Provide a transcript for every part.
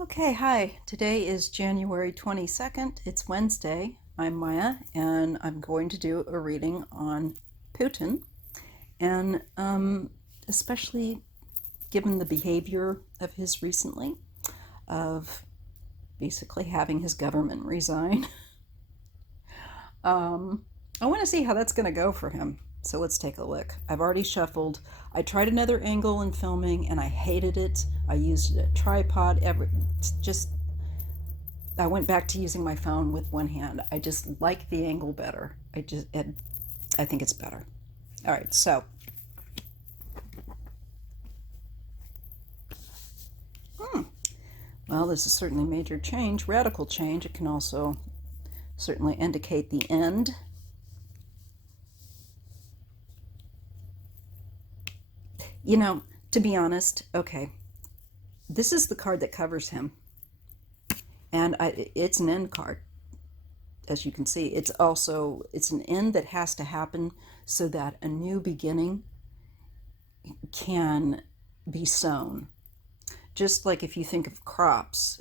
Okay, hi. Today is January 22nd. It's Wednesday. I'm Maya, and I'm going to do a reading on Putin, and especially given the behavior of his recently, of basically having his government resign. I want to see how that's going to go for him. So let's take a look. I've already shuffled. I tried another angle in filming, and I hated it. I used a tripod. Just I went back to using my phone with one hand. I just like the angle better. I think it's better. All right, so well, this is certainly major change, radical change. It can also certainly indicate the end. You know, to be honest, okay, this is the card that covers him, and it's an end card. As you can see, it's an end that has to happen so that a new beginning can be sown. Just like if you think of crops,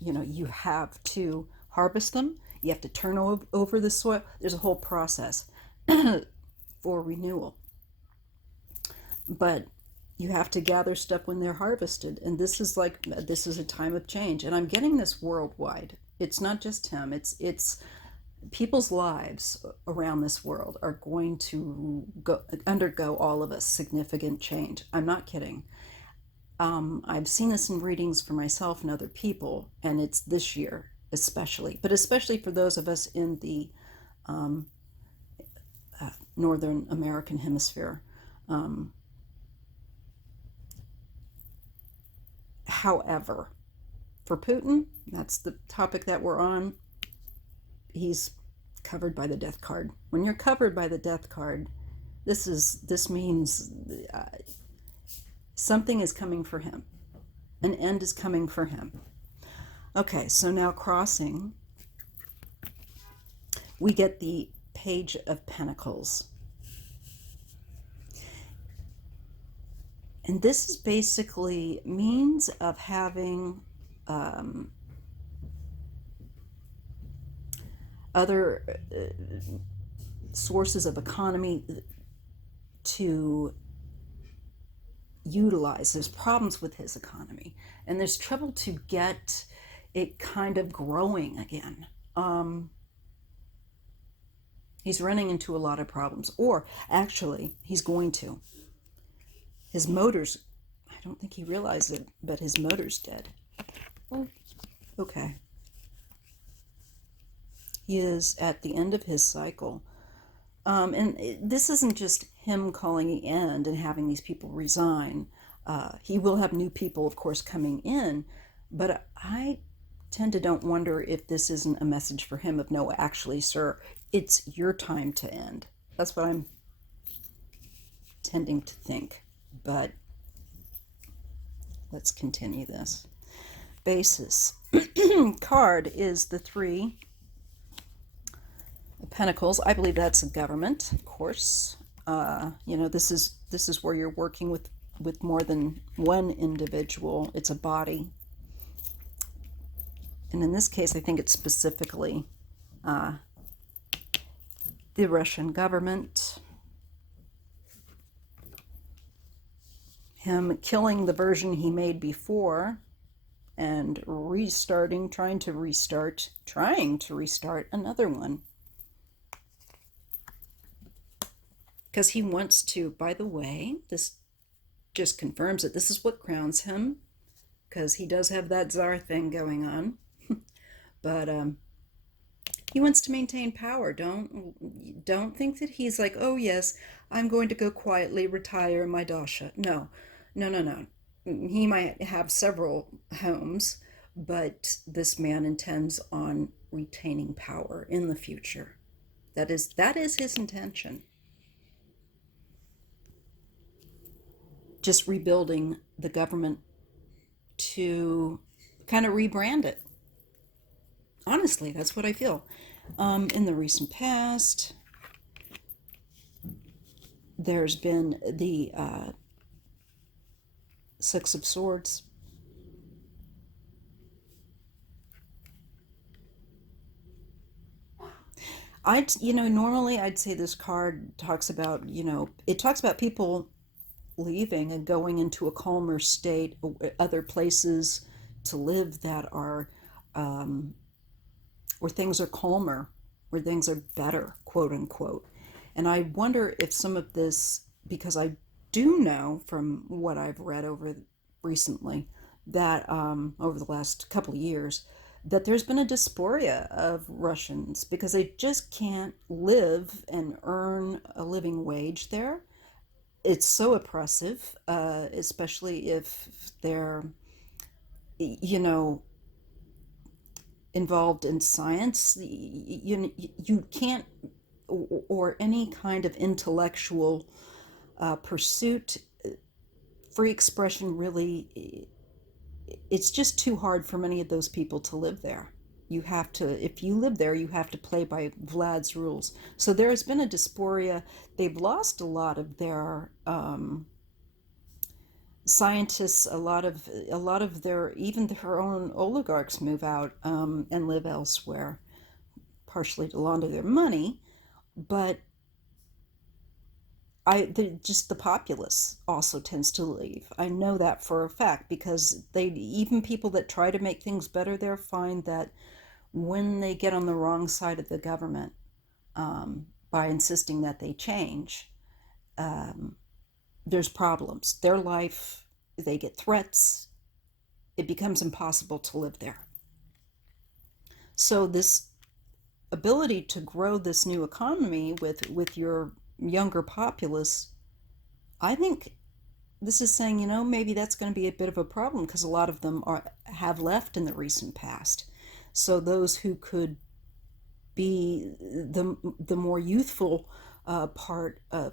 you have to harvest them, you have to turn over the soil. There's a whole process for renewal. But you have to gather stuff when they're harvested. And this is a time of change. And I'm getting this worldwide. It's not just him, it's people's lives around this world are going to undergo all of a significant change. I'm not kidding. I've seen this in readings for myself and other people, and it's this year especially, but especially for those of us in the Northern American hemisphere. However, for Putin, that's the topic that we're on. He's covered by the death card. When you're covered by the death card, this means something is coming for him. An end is coming for him. Okay, so now crossing, we get the Page of Pentacles. And this is basically means of having other sources of economy to utilize. There's problems with his economy, and there's trouble to get it kind of growing again. He's running into a lot of problems, or actually, he's going to. His motor's, I don't think he realized it, but his motor's dead. Oh, okay. He is at the end of his cycle. And this isn't just him calling the end and having these people resign. He will have new people, of course, coming in, but I tend to don't wonder if this isn't a message for him of, no, actually, sir, it's your time to end. That's what I'm tending to think. But let's continue this. Basis. Card is the Three of Pentacles. I believe that's a government, of course. This is where you're working with more than one individual. It's a body. And in this case, I think it's specifically the Russian government. Him killing the version he made before and trying to restart another one. Because he wants to, by the way, this just confirms it. This is what crowns him, because he does have that czar thing going on. But he wants to maintain power. Don't think that he's like, oh yes, I'm going to go quietly retire in my dasha. No. He might have several homes, but this man intends on retaining power in the future. That is his intention. Just rebuilding the government to kind of rebrand it. Honestly, that's what I feel. In the recent past, there's been the Six of Swords. Normally I'd say this card talks about, it talks about people leaving and going into a calmer state, other places to live that are, um, where things are calmer, where things are better, quote unquote. And I wonder if some of this, because I do know from what I've read over recently, that over the last couple of years, that there's been a dysphoria of Russians because they just can't live and earn a living wage there. It's so oppressive, especially if they're, you know, involved in science. You can't, or any kind of intellectual pursuit, free expression really, it's just too hard for many of those people to live there. You have to, if you live there, you have to play by Vlad's rules. So there has been a dysphoria. They've lost a lot of their scientists, a lot of their, even their own oligarchs move out and live elsewhere, partially to launder their money. But just the populace also tends to leave. I know that for a fact because they, even people that try to make things better there, find that when they get on the wrong side of the government, by insisting that they change, um, there's problems. Their life, they get threats. It becomes impossible to live there. So this ability to grow this new economy with your younger populace, I think this is saying, maybe that's going to be a bit of a problem because a lot of them have left in the recent past. So those who could be the more youthful part of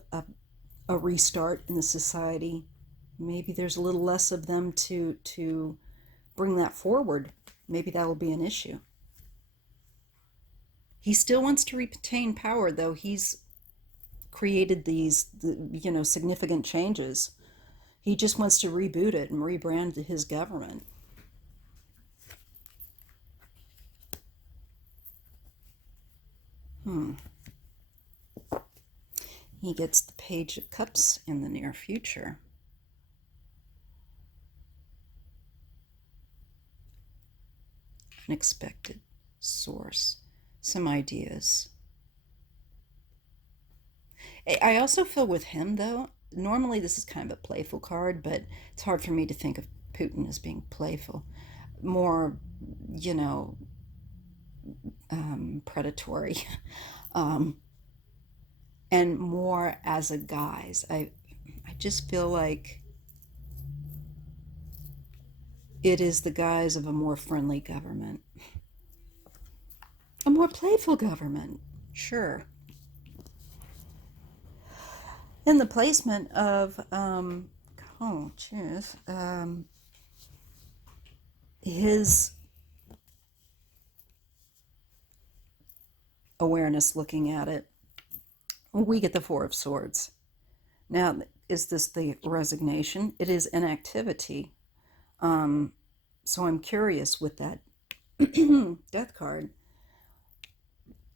a restart in the society, maybe there's a little less of them to bring that forward. Maybe that'll be an issue. He still wants to retain power, though. He's created these, significant changes. He just wants to reboot it and rebrand his government. He gets the Page of Cups in the near future. Unexpected source. Some ideas. I also feel with him, though, normally this is kind of a playful card, but it's hard for me to think of Putin as being playful. More, you know, predatory, um, and more as a guise. I just feel like it is the guise of a more friendly government, a more playful government, sure. In the placement of, oh, cheers, his awareness looking at it, we get the Four of Swords. Now, is this the resignation? It is inactivity. So I'm curious with that death card.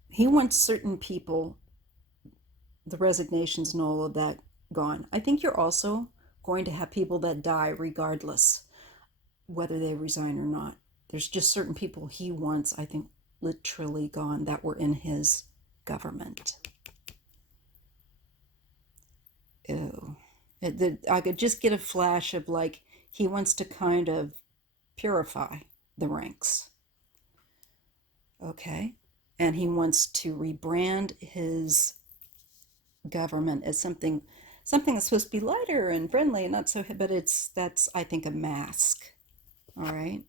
He wants certain people, the resignations and all of that, gone. I think you're also going to have people that die regardless whether they resign or not. There's just certain people he wants, I think, literally gone that were in his government. Ew. I could just get a flash of like he wants to kind of purify the ranks. Okay. And he wants to rebrand his government as something that's supposed to be lighter and friendly and not so, but that's I think a mask. All right.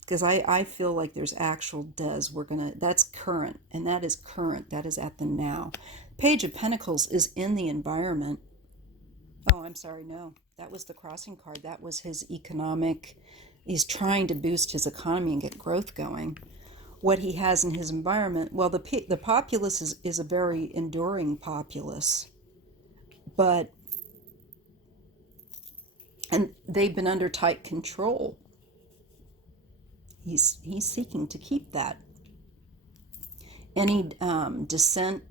Because I feel like there's actual that's current, and that is current, that is at the now. Page of Pentacles is in the environment. Oh, I'm sorry, no, that was the crossing card. That was his economic, he's trying to boost his economy and get growth going. What he has in his environment, well, the populace is a very enduring populace, but, and they've been under tight control. He's seeking to keep that. any dissent,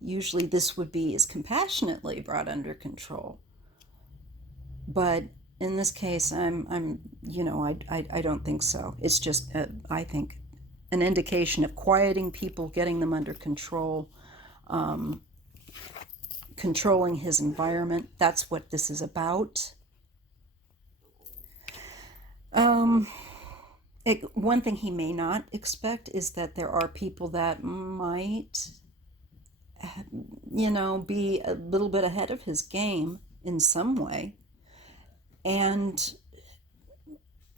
usually this would be as compassionately brought under control. But in this case, I don't think so. It's just, I think, an indication of quieting people, getting them under control, controlling his environment. That's what this is about. One thing he may not expect is that there are people that might, be a little bit ahead of his game in some way and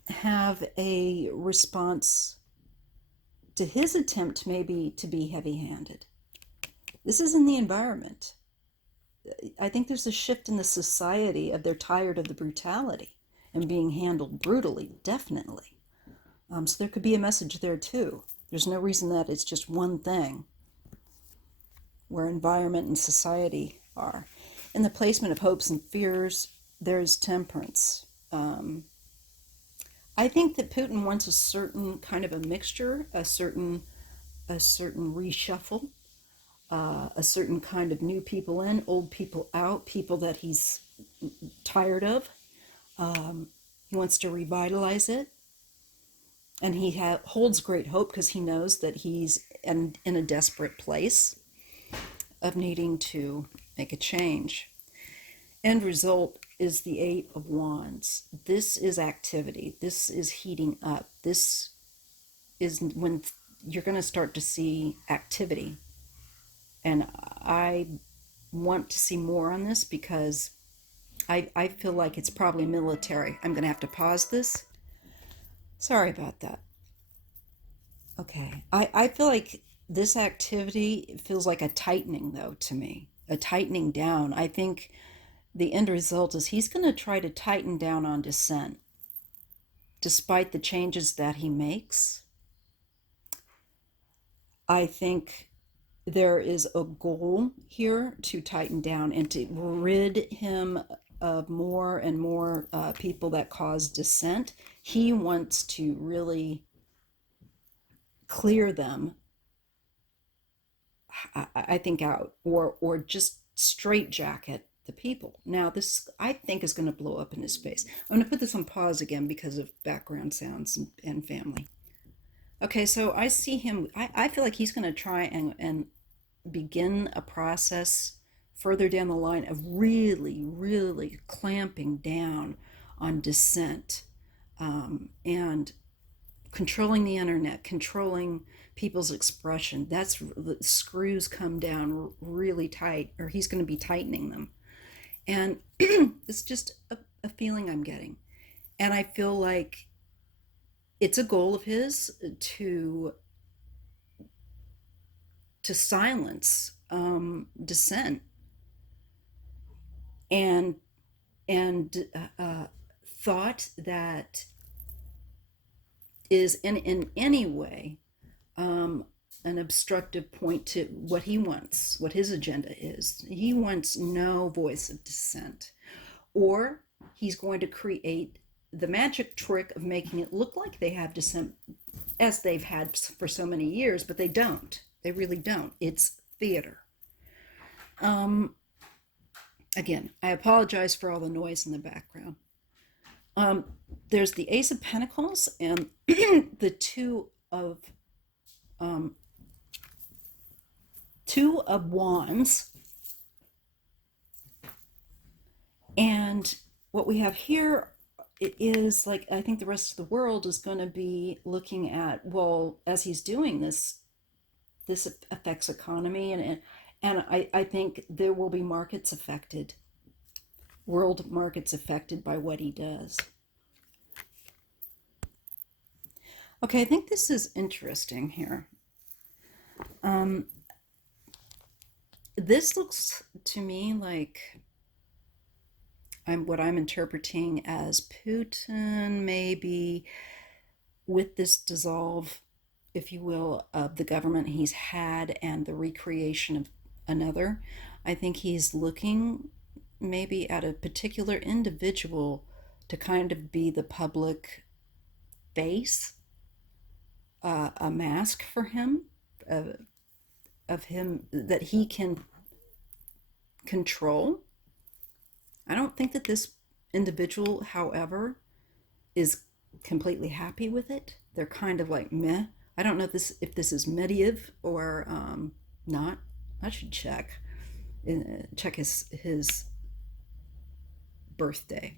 have a response to his attempt maybe to be heavy-handed. This is in the environment. I think there's a shift in the society of they're tired of the brutality and being handled brutally, definitely. So there could be a message there too. There's no reason that it's just one thing where environment and society are. In the placement of hopes and fears, there's temperance. I think that Putin wants a certain kind of a mixture, a certain reshuffle, a certain kind of new people in, old people out, people that he's tired of. He wants to revitalize it. And he holds great hope because he knows that he's in a desperate place of needing to make a change. End result is the Eight of Wands. This is activity. This is heating up. This is when you're going to start to see activity. And I want to see more on this because I feel like it's probably military. I'm going to have to pause this. Sorry about that. Okay. I feel like this activity feels like a tightening, though, to me. A tightening down. I think the end result is he's going to try to tighten down on dissent, despite the changes that he makes. I think there is a goal here to tighten down and to rid him of more and more people that cause dissent. He wants to really clear them, I think, out, or just straitjacket the people. Now, this, I think, is going to blow up in his face. I'm going to put this on pause again because of background sounds and family. Okay, so I see him, I feel like he's going to try and begin a process further down the line of really, really clamping down on dissent, and controlling the internet, controlling people's expression. That's, the screws come down really tight, or he's going to be tightening them. And it's just a feeling I'm getting. And I feel like it's a goal of his to silence dissent and thought that is in any way an obstructive point to what he wants, what his agenda is. He wants no voice of dissent, or he's going to create the magic trick of making it look like they have dissent, as they've had for so many years, but they don't. They really don't. It's theater. Again, I apologize for all the noise in the background. There's the Ace of Pentacles and the Two of Wands. And what we have here, it is like, I think the rest of the world is going to be looking at, well, as he's doing this affects economy, and I think there will be markets affected, world markets affected by what he does. Okay, I think this is interesting here. This looks to me like what I'm interpreting as Putin maybe, with this dissolve, if you will, of the government he's had and the recreation of another. I think he's looking maybe at a particular individual to kind of be the public face, a mask for him. of him that he can control. I don't think that this individual, however, is completely happy with it. They're kind of like meh. I don't know if this is medieval or not. I should check his birthday.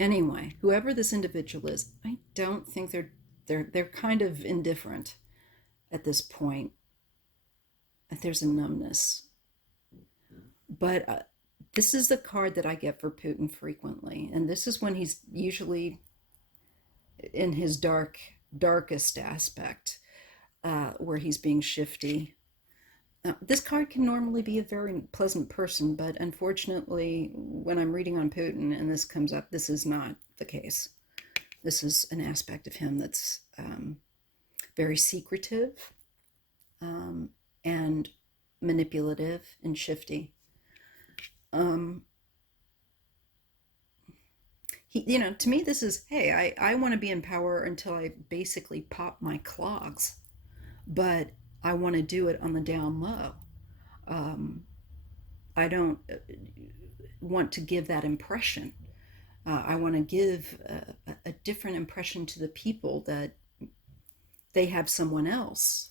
Anyway, whoever this individual is, I don't think they're kind of indifferent at this point. There's a numbness, but this is the card that I get for Putin frequently, and this is when he's usually in his darkest aspect, where he's being shifty. This card can normally be a very pleasant person, but unfortunately, when I'm reading on Putin and this comes up, this is not the case. This is an aspect of him that's very secretive and manipulative and shifty. To me, this is, hey, I want to be in power until I basically pop my clogs, but I want to do it on the down low. I don't want to give that impression. I want to give a different impression to the people that they have someone else.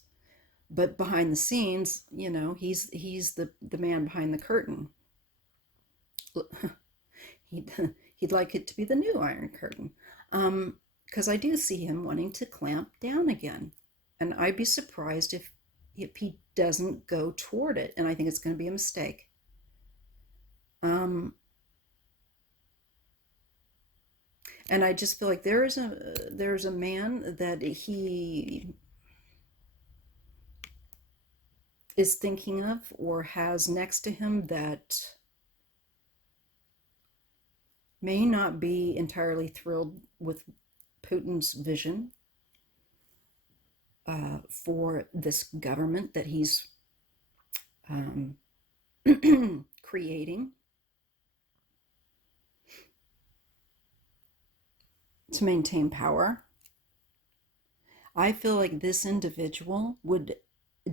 But behind the scenes, he's the man behind the curtain. He'd like it to be the new Iron Curtain, because I do see him wanting to clamp down again, and I'd be surprised if he doesn't go toward it, and I think it's going to be a mistake. And I just feel like there's a man that he is thinking of or has next to him that may not be entirely thrilled with Putin's vision for this government that he's creating to maintain power. I feel like this individual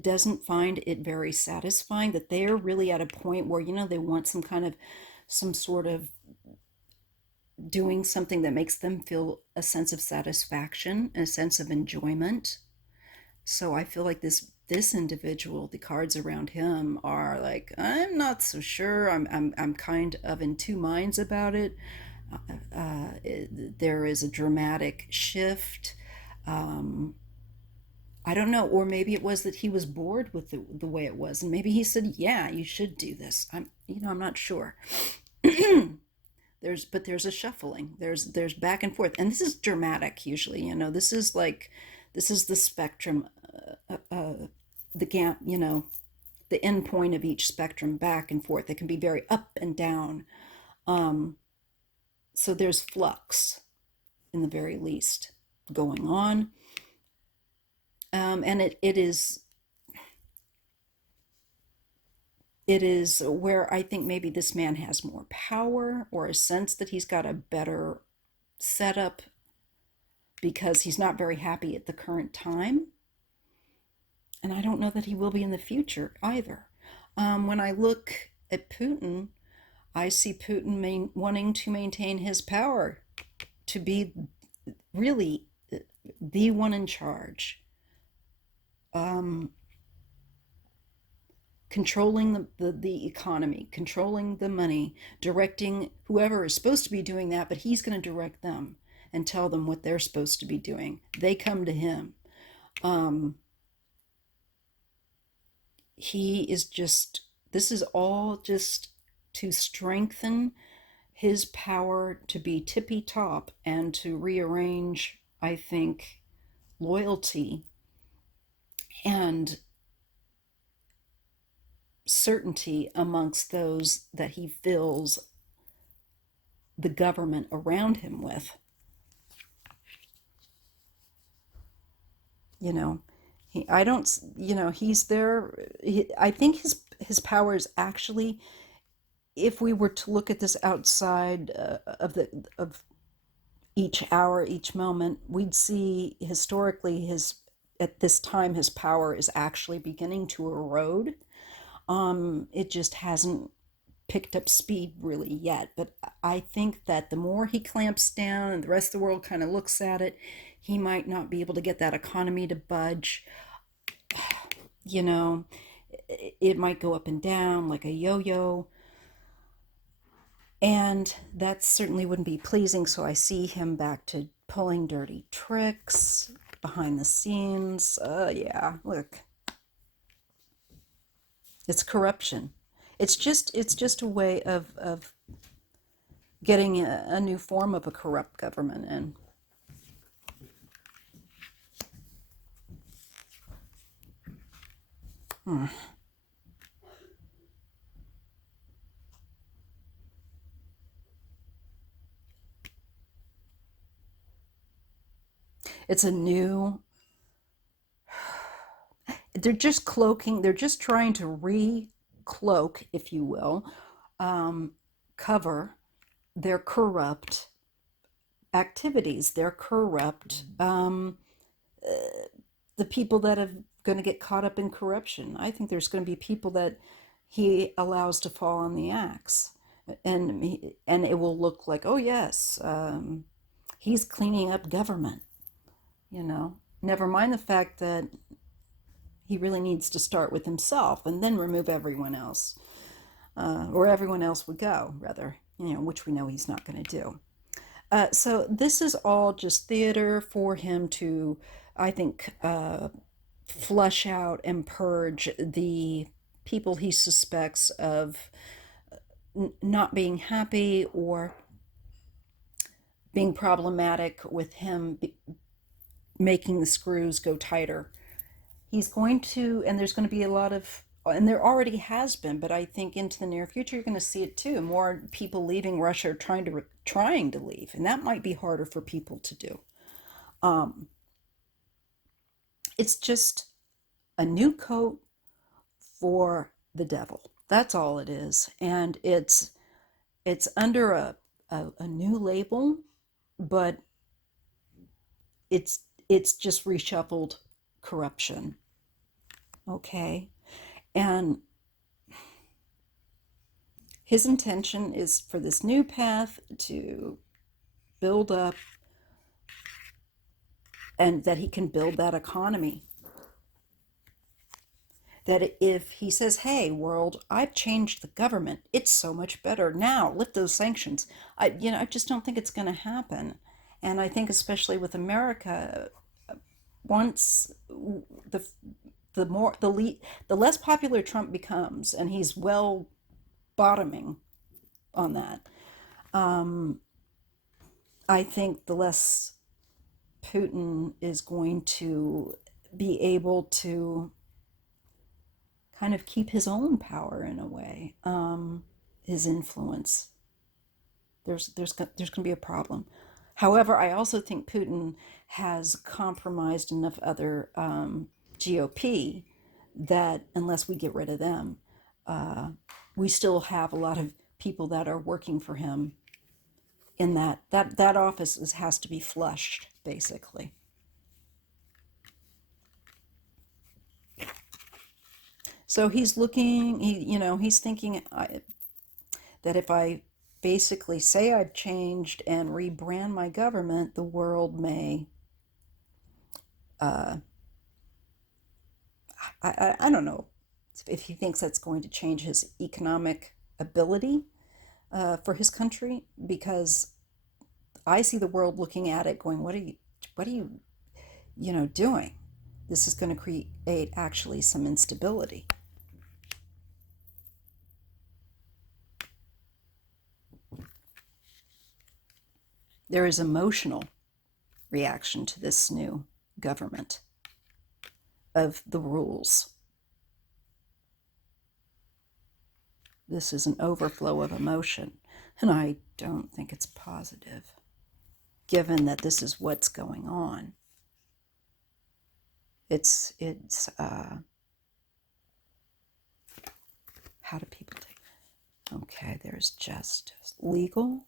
doesn't find it very satisfying that they're really at a point where they want some sort of doing something that makes them feel a sense of satisfaction, a sense of enjoyment. So I feel like this individual, the cards around him are like, I'm not so sure. I'm kind of in two minds about it. There is a dramatic shift. I don't know, or maybe it was that he was bored with the way it was, and maybe he said, "Yeah, you should do this." I'm not sure. There's a shuffling. There's back and forth, and this is dramatic. Usually, this is the spectrum, the gap. The end point of each spectrum, back and forth. It can be very up and down. So there's flux, in the very least, going on. And it is where I think maybe this man has more power, or a sense that he's got a better setup because he's not very happy at the current time. And I don't know that he will be in the future either. When I look at Putin, I see Putin wanting to maintain his power, to be really the one in charge. Controlling the economy, controlling the money, directing whoever is supposed to be doing that, but he's going to direct them and tell them what they're supposed to be doing. They come to him. This is all just to strengthen his power to be tippy top and to rearrange, I think, loyalty and certainty amongst those that he fills the government around him with. He's there. I think his power is actually, if we were to look at this outside of each hour, each moment, we'd see historically his at this time his power is actually beginning to erode. It just hasn't picked up speed really yet. But I think that the more he clamps down and the rest of the world kind of looks at it, he might not be able to get that economy to budge. You know, it might go up and down like a yo-yo. And that certainly wouldn't be pleasing. So I see him back to pulling dirty tricks behind the scenes. Yeah, look, it's corruption. It's just a way of getting a new form of a corrupt government in. Hmm. It's a new, they're just cloaking, they're just trying to re-cloak, if you will, um, cover their corrupt activities, their corrupt, the people that are going to get caught up in corruption. I think there's going to be people that he allows to fall on the axe. And it will look like, oh yes, he's cleaning up government, you know. Never mind the fact that he really needs to start with himself and then remove everyone else, or everyone else would go, rather, you know, which we know he's not going to do. So this is all just theater for him to, I think, flush out and purge the people he suspects of not being happy or being problematic with him making the screws go tighter. He's going to, and there's going to be a lot of, and there already has been, but I think into the near future you're going to see it too. More people leaving Russia, trying to leave, and that might be harder for people to do. Um, it's just a new coat for the devil. That's all it is, and it's under a new label, but it's just reshuffled corruption. Okay, and his intention is for this new path to build up, and that he can build that economy. That if he says, hey, world, I've changed the government, it's so much better now, lift those sanctions. I just don't think it's going to happen. And I think especially with America, once the more the less popular Trump becomes, and he's well bottoming on that, um, I think the less Putin is going to be able to kind of keep his own power in a way, his influence. There's going to be a problem. However, I also think Putin has compromised enough other GOP that unless we get rid of them, uh, we still have a lot of people that are working for him in that office has to be flushed, basically. So he's looking, he's thinking that if I basically say I've changed and rebrand my government, the world may, uh, I don't know if he thinks that's going to change his economic ability for his country, because I see the world looking at it going, what are you doing? This is going to create actually some instability. There is emotional reaction to this new government of the rules. This is an overflow of emotion, and I don't think it's positive, given that this is what's going on. It's how do people take it? Okay, there's justice. Legal?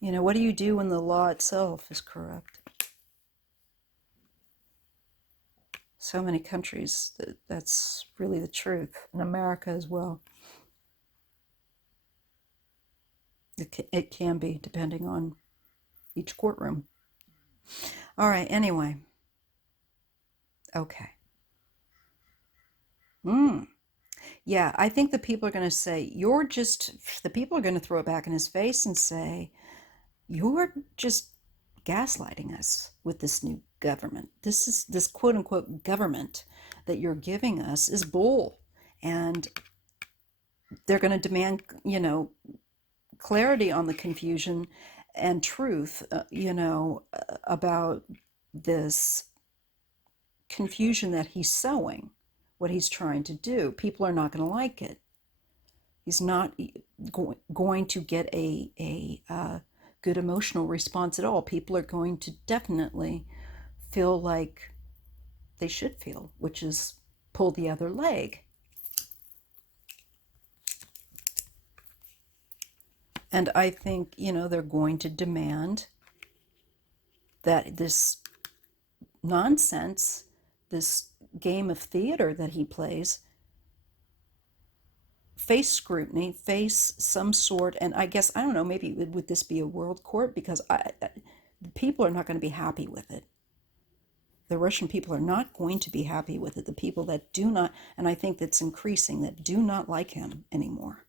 What do you do when the law itself is corrupt? so many countries that's really the truth, in America as well. It can be, depending on each courtroom. All right, anyway. Okay. Yeah, I think the people are going to say, the people are going to throw it back in his face and say, you're just gaslighting us with this new government. This quote unquote government that you're giving us is bull. And they're going to demand, clarity on the confusion and truth, about this confusion that he's sowing, what he's trying to do. People are not going to like it. He's not going to get a good emotional response at all. People are going to definitely feel like they should feel, which is pull the other leg. And I think, they're going to demand that this nonsense, this game of theater that he plays, face scrutiny, face some sort, and I guess, I don't know, maybe would this be a world court? Because the people are not going to be happy with it. The Russian people are not going to be happy with it. The people that do not, and I think that's increasing, that do not like him anymore.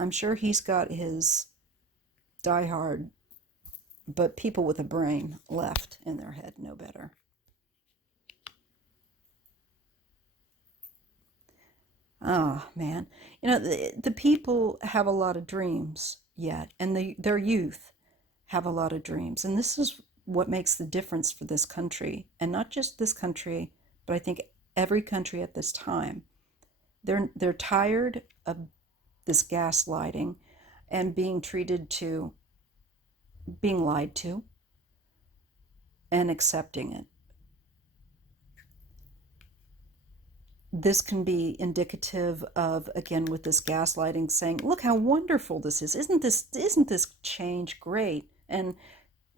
I'm sure he's got his diehard, but people with a brain left in their head know better. Oh, man. The people have a lot of dreams yet, and their youth have a lot of dreams. And this is what makes the difference for this country. And not just this country, but I think every country at this time. They're tired of this gaslighting and being lied to, and accepting it. This can be indicative of, again, with this gaslighting, saying, look how wonderful this is. Isn't this change great? And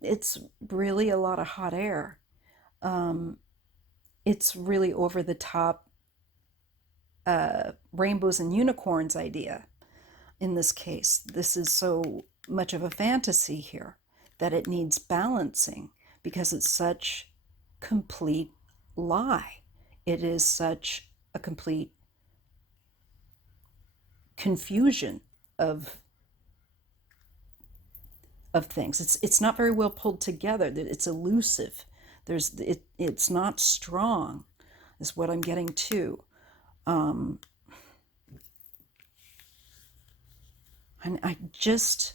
it's really a lot of hot air. It's really over the top rainbows and unicorns idea. In this case, this is so much of a fantasy here that it needs balancing, because it's such complete lie. It is such a complete confusion of things. It's not very well pulled together. It's elusive. It's not strong, is what I'm getting to. And I just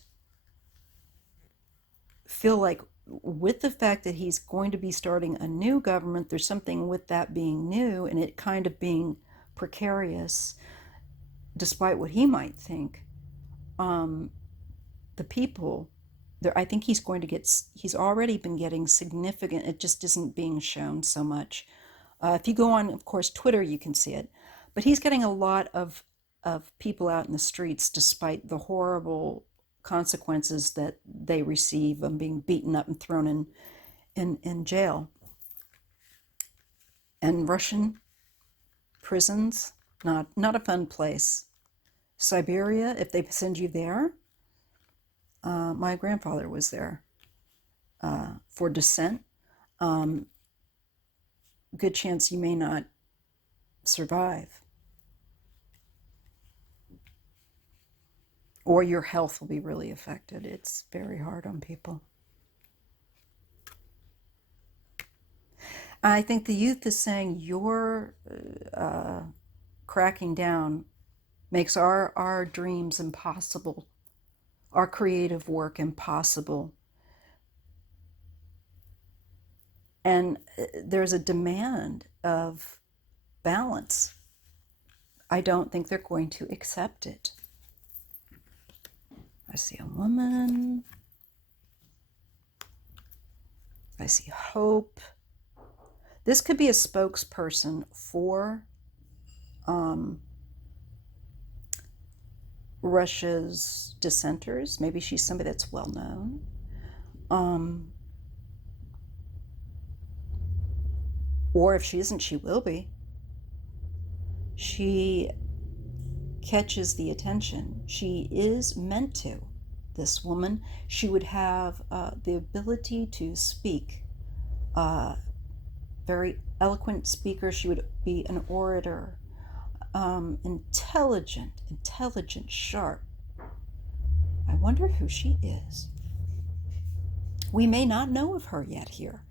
feel like, with the fact that he's going to be starting a new government, there's something with that being new and it kind of being precarious, despite what he might think. The people, I think he's already been getting significant, it just isn't being shown so much. If you go on, of course, Twitter, you can see it. But he's getting a lot of people out in the streets, despite the horrible consequences that they receive of being beaten up and thrown in jail. And Russian prisons, not a fun place. Siberia, if they send you there, my grandfather was there for descent. Good chance you may not survive. Or your health will be really affected. It's very hard on people. I think the youth is saying, your cracking down makes our dreams impossible, our creative work impossible. And there's a demand of balance. I don't think they're going to accept it. I see a woman. I see hope. This could be a spokesperson for Russia's dissenters. Maybe she's somebody that's well known. Or if she isn't, she will be. She catches the attention. She is meant to. This woman, she would have the ability to speak. Very eloquent speaker. She would be an orator. Intelligent, sharp. I wonder who she is. We may not know of her yet here.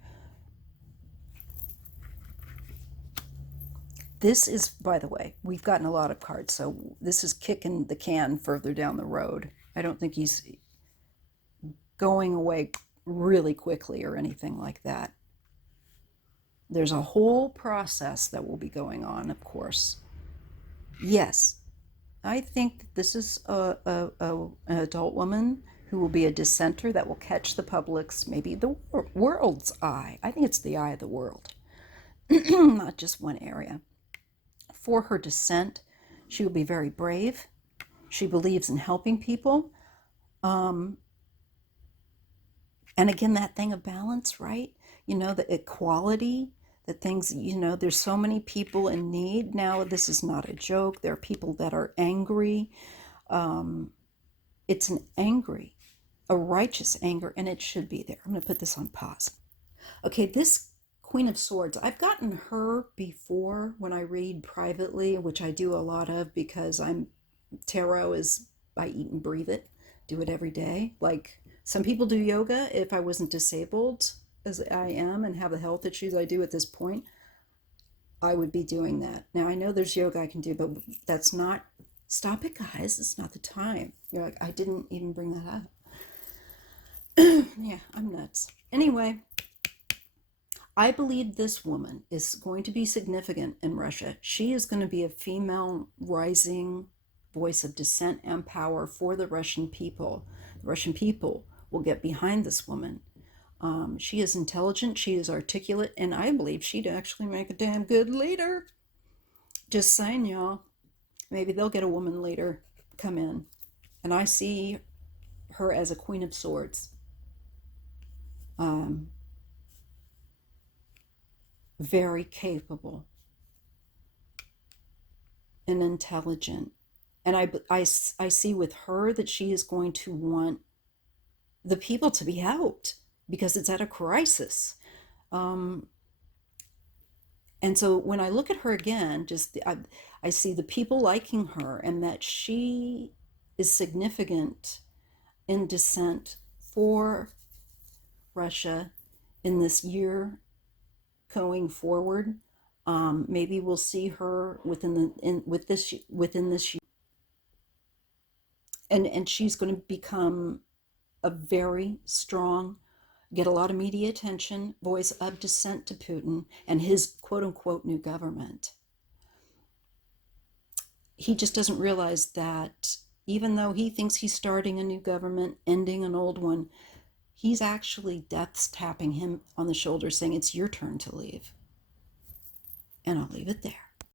This is, by the way, we've gotten a lot of cards, so this is kicking the can further down the road. I don't think he's going away really quickly or anything like that. There's a whole process that will be going on, of course. Yes, I think that this is an adult woman who will be a dissenter that will catch the public's, maybe the world's eye. I think it's the eye of the world, not just one area. For her dissent, she will be very brave. She believes in helping people. And again, that thing of balance, right? You know, the equality, the things, you know, there's so many people in need. Now, this is not a joke. There are people that are angry. It's an angry, a righteous anger, and it should be there. I'm going to put this on pause. Okay, this Queen of Swords, I've gotten her before when I read privately, which I do a lot of because tarot is, I eat and breathe it, do it every day. Like some people do yoga. If I wasn't disabled as I am and have the health issues I do at this point, I would be doing that. Now I know there's yoga I can do, but that's not, stop it guys, it's not the time. You're like, I didn't even bring that up. Yeah, I'm nuts. Anyway, I believe this woman is going to be significant in Russia. She is going to be a female rising voice of dissent and power for the Russian people. The Russian people will get behind this woman. She is intelligent, she is articulate, and I believe she'd actually make a damn good leader. Just saying, y'all. Maybe they'll get a woman leader come in. And I see her as a Queen of Swords. Very capable and intelligent. And I see with her that she is going to want the people to be helped because it's at a crisis. And so when I look at her again, I see the people liking her and that she is significant in dissent for Russia in this year going forward. Maybe we'll see her within this year, and she's going to become a very strong, get a lot of media attention, voice of dissent to Putin and his quote-unquote new government. He just doesn't realize that even though he thinks he's starting a new government, ending an old one, he's actually death's tapping him on the shoulder saying, it's your turn to leave. And I'll leave it there.